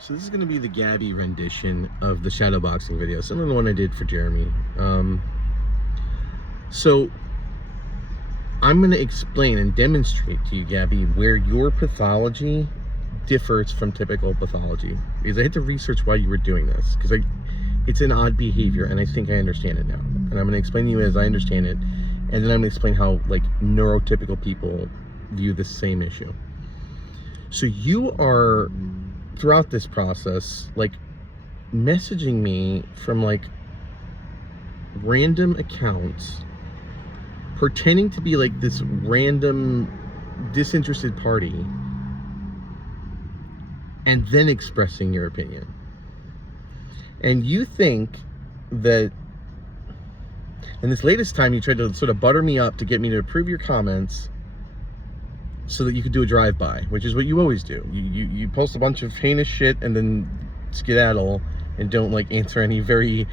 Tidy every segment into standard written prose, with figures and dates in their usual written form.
So this is going to be the Gabbie rendition of the shadowboxing video, similar to the one I did for Jeremy. So I'm going to explain and demonstrate to you, Gabbie, where your pathology differs from typical pathology. Because I had to research why you were doing this, because it's an odd behavior, and I think I understand it now. And I'm going to explain to you as I understand it, and then I'm going to explain how neurotypical people view the same issue. So you are, throughout this process, messaging me from random accounts, pretending to be this random disinterested party, and then expressing your opinion. And you think that, and this latest time you tried to sort of butter me up to get me to approve your comments so that you could do a drive-by, which is what you always do. You post a bunch of heinous shit and then skedaddle and don't answer any very,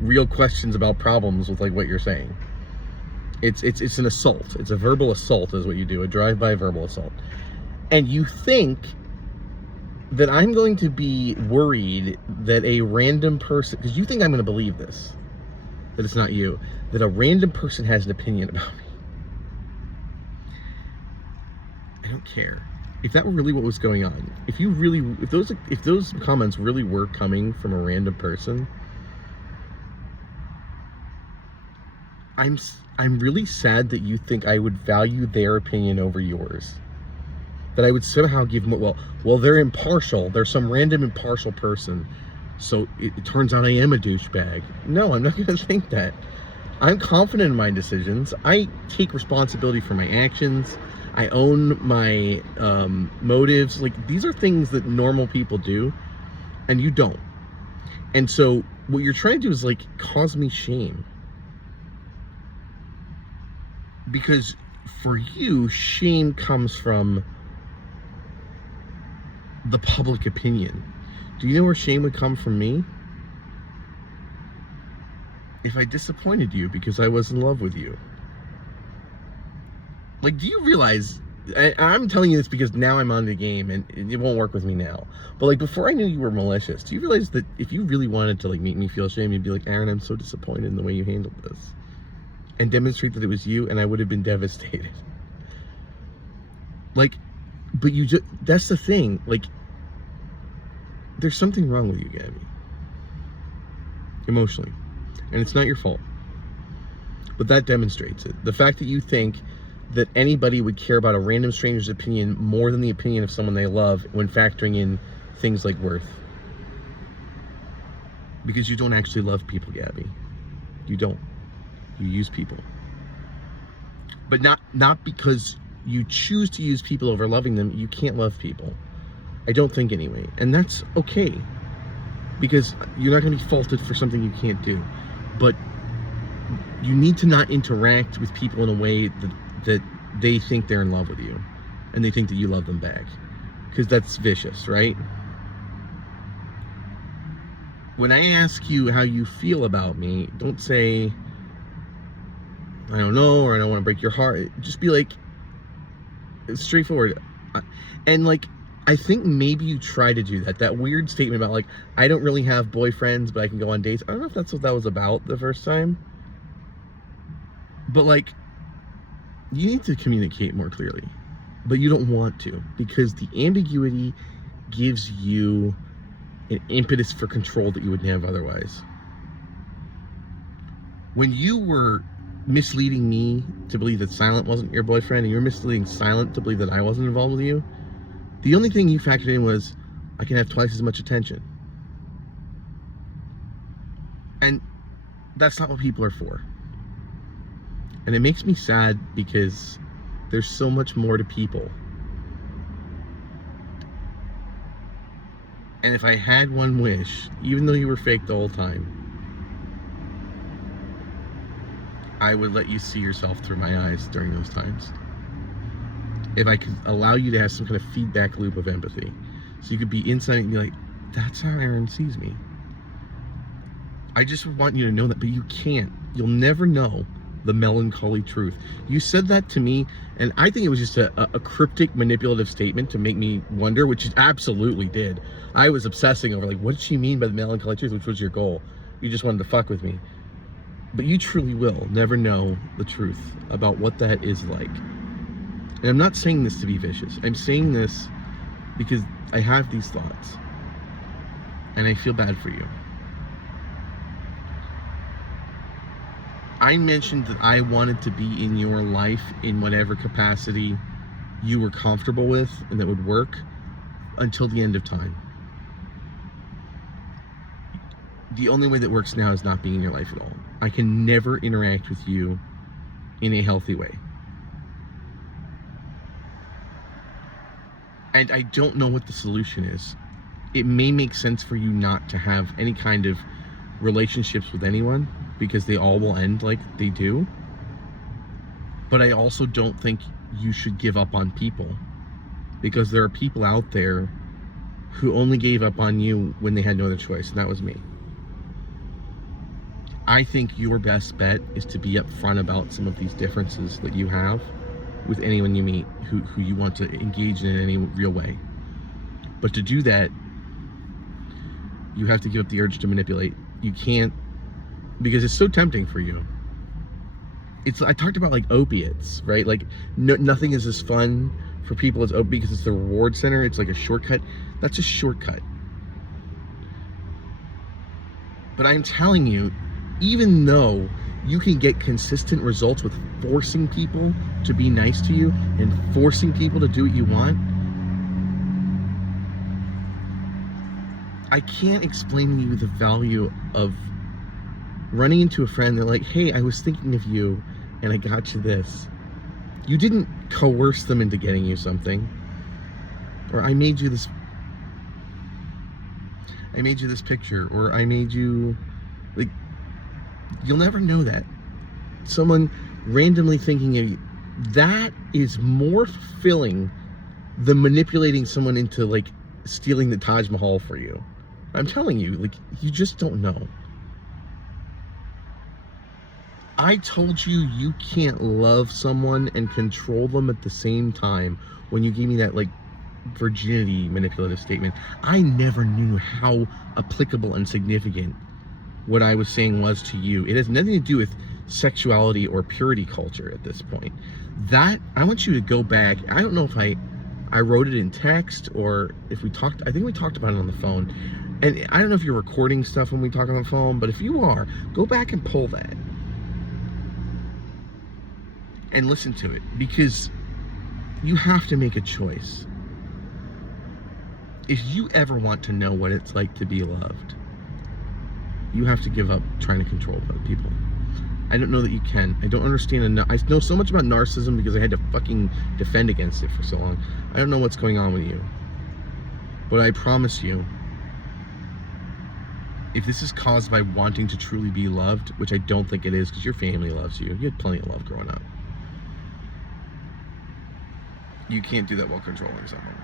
real questions about problems with what you're saying. It's an assault. It's a verbal assault is what you do, a drive-by verbal assault. And you think that I'm going to be worried that a random person, because you think I'm going to believe this, that it's not you, that a random person has an opinion about me. I don't care. If that were really what was going on, if those comments really were coming from a random person, I'm really sad that you think I would value their opinion over yours. That I would somehow give them, well, they're impartial. They're some random impartial person. So it turns out I am a douchebag. No, I'm not going to think that. I'm confident in my decisions. I take responsibility for my actions. I own my motives. These are things that normal people do, and you don't. And so what you're trying to do is cause me shame. Because for you, shame comes from the public opinion. Do you know where shame would come from me? If I disappointed you because I was in love with you. Do you realize, I'm telling you this because now I'm on the game and it won't work with me now. But before I knew you were malicious, do you realize that if you really wanted to make me feel shame, you'd be like, Aaron, I'm so disappointed in the way you handled this. And demonstrate that it was you, and I would have been devastated. But you just, that's the thing. There's something wrong with you, Gabbie. Emotionally. And it's not your fault. But that demonstrates it. The fact that you think that anybody would care about a random stranger's opinion more than the opinion of someone they love when factoring in things like worth. Because you don't actually love people, Gabbie. You don't. You use people. But not because you choose to use people over loving them. You can't love people. I don't think anyway. And that's okay. Because you're not going to be faulted for something you can't do. But you need to not interact with people in a way that they think they're in love with you. And they think that you love them back. Because that's vicious, right? When I ask you how you feel about me, don't say, I don't know, or I don't want to break your heart. Just be it's straightforward. And I think maybe you try to do that. That weird statement about I don't really have boyfriends, but I can go on dates. I don't know if that's what that was about the first time. But you need to communicate more clearly. But you don't want to, because the ambiguity gives you an impetus for control that you wouldn't have otherwise. When you were misleading me to believe that Silent wasn't your boyfriend, and you were misleading Silent to believe that I wasn't involved with you, the only thing you factored in was, I can have twice as much attention. And that's not what people are for. And it makes me sad because there's so much more to people. And if I had one wish, even though you were fake the whole time, I would let you see yourself through my eyes during those times. If I could allow you to have some kind of feedback loop of empathy. So you could be inside and be like, that's how Aaron sees me. I just want you to know that, but you can't. You'll never know the melancholy truth. You said that to me, and I think it was just a cryptic, manipulative statement to make me wonder, which it absolutely did. I was obsessing over, like, what did she mean by the melancholy truth, which was your goal? You just wanted to fuck with me. But you truly will never know the truth about what that is like. And I'm not saying this to be vicious. I'm saying this because I have these thoughts. And I feel bad for you. I mentioned that I wanted to be in your life in whatever capacity you were comfortable with and that would work until the end of time. The only way that works now is not being in your life at all. I can never interact with you in a healthy way. And I don't know what the solution is. It may make sense for you not to have any kind of relationships with anyone because they all will end like they do. But I also don't think you should give up on people, because there are people out there who only gave up on you when they had no other choice, and that was me. I think your best bet is to be upfront about some of these differences that you have with anyone you meet who you want to engage in any real way. But to do that, you have to give up the urge to manipulate. You can't, because it's so tempting for you. I talked about like opiates, right? Like nothing is as fun for people as opiates because it's the reward center. It's like a shortcut. That's a shortcut. But I'm telling you, even though you can get consistent results with forcing people to be nice to you and forcing people to do what you want, I can't explain to you the value of running into a friend. They're like, hey, I was thinking of you and I got you this. You didn't coerce them into getting you something. Or I made you this picture, or I made you, like, you'll never know that. Someone randomly thinking of you, that is more fulfilling than manipulating someone into like stealing the Taj Mahal for you. I'm telling you, like, you just don't know. I told you you can't love someone and control them at the same time when you gave me that like virginity manipulative statement. I never knew how applicable and significant what I was saying was to you. It has nothing to do with sexuality or purity culture at this point. That, I want you to go back. I don't know if I wrote it in text or if we talked, I think we talked about it on the phone. And I don't know if you're recording stuff when we talk on the phone, but if you are, go back and pull that and listen to it, because you have to make a choice. If you ever want to know what it's like to be loved, you have to give up trying to control other people. I don't know that you can. I don't understand. I know so much about narcissism because I had to fucking defend against it for so long. I don't know what's going on with you. But I promise you, if this is caused by wanting to truly be loved, which I don't think it is because your family loves you. You had plenty of love growing up. You can't do that while controlling someone.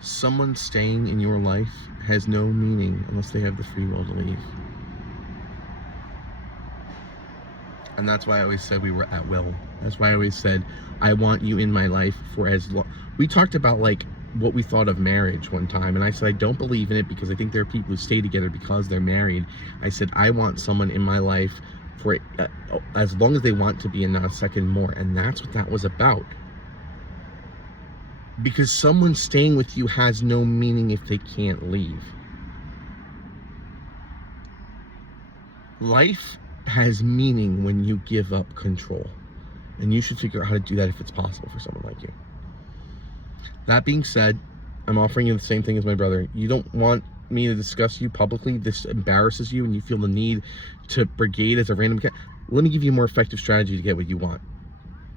Someone staying in your life has no meaning unless they have the free will to leave. And that's why I always said we were at will. That's why I always said, I want you in my life for as long. We talked about like what we thought of marriage one time, and I said I don't believe in it because I think there are people who stay together because they're married. I said I want someone in my life for as long as they want to be and not a second more. And that's what that was about. Because someone staying with you has no meaning if they can't leave. Life has meaning when you give up control. And you should figure out how to do that if it's possible for someone like you. That being said, I'm offering you the same thing as my brother. You don't want me to discuss you publicly. This embarrasses you and you feel the need to brigade as a random cat. Let me give you a more effective strategy to get what you want.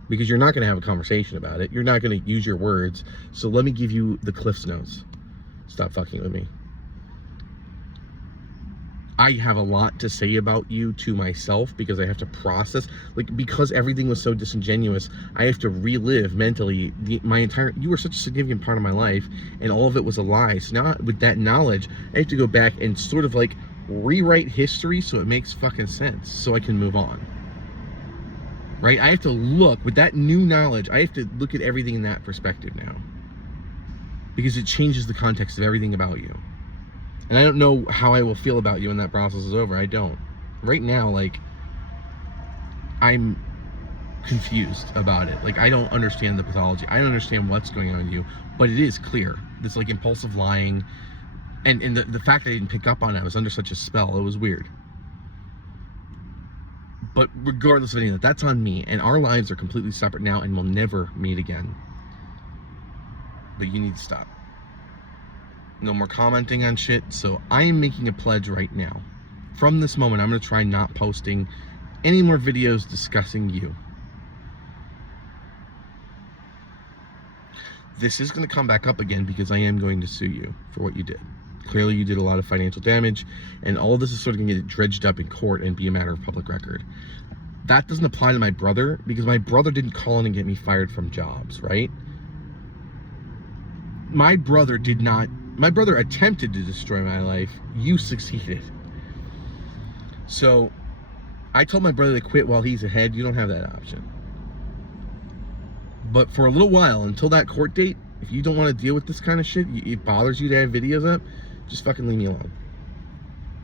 Because you're not going to have a conversation about it. You're not going to use your words. So let me give you the Cliff's Notes. Stop fucking with me. I have a lot to say about you to myself because I have to process, like, because everything was so disingenuous, I have to relive mentally you were such a significant part of my life, and all of it was a lie. So now with that knowledge, I have to go back and sort of like rewrite history so it makes fucking sense, so I can move on. Right? I have to look, with that new knowledge, I have to look at everything in that perspective now. Because it changes the context of everything about you. And I don't know how I will feel about you when that process is over. I don't. Right now, like, I'm confused about it. Like, I don't understand the pathology. I don't understand what's going on with you. But it is clear. This, like, impulsive lying. And the fact that I didn't pick up on it, I was under such a spell. It was weird. But regardless of any of that, that's on me. And our lives are completely separate now and we'll never meet again. But you need to stop. No more commenting on shit. So I am making a pledge right now. From this moment, I'm going to try not posting any more videos discussing you. This is going to come back up again because I am going to sue you for what you did. Clearly, you did a lot of financial damage, and all of this is sort of going to get dredged up in court and be a matter of public record. That doesn't apply to my brother, because my brother didn't call in and get me fired from jobs, right? My brother attempted to destroy my life. You succeeded. So, I told my brother to quit while he's ahead. You don't have that option. But for a little while, until that court date, if you don't want to deal with this kind of shit, it bothers you to have videos up, just fucking leave me alone.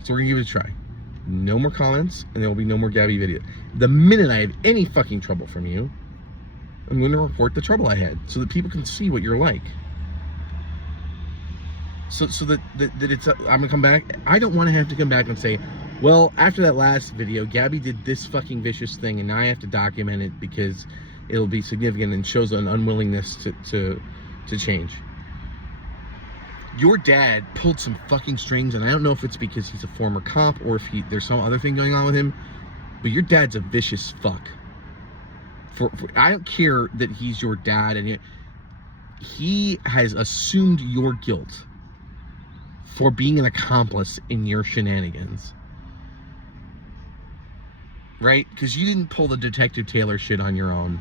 So we're gonna give it a try. No more comments, and there will be no more Gabbie videos. The minute I have any fucking trouble from you, I'm gonna report the trouble I had, so that people can see what you're like. So that it's, I'm gonna come back. I don't want to have to come back and say, well, after that last video, Gabbie did this fucking vicious thing, and now I have to document it because it'll be significant and shows an unwillingness to change. Your dad pulled some fucking strings, and I don't know if it's because he's a former cop or if there's some other thing going on with him, but your dad's a vicious fuck. I don't care that he's your dad, and he has assumed your guilt for being an accomplice in your shenanigans. Right? Because you didn't pull the Detective Taylor shit on your own.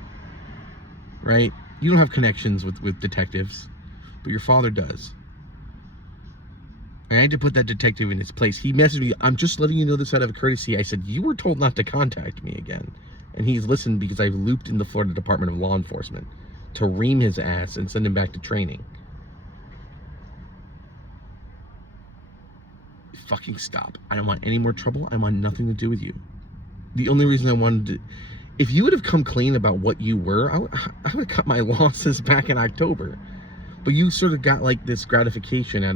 Right? You don't have connections with detectives, but your father does. I had to put that detective in his place. He messaged me, I'm just letting you know this out of courtesy. I said, you were told not to contact me again. And he's listened because I've looped in the Florida Department of Law Enforcement to ream his ass and send him back to training. Fucking stop. I don't want any more trouble. I want nothing to do with you. The only reason I wanted to... If you would have come clean about what you were, I would have cut my losses back in October. But you sort of got like this gratification out of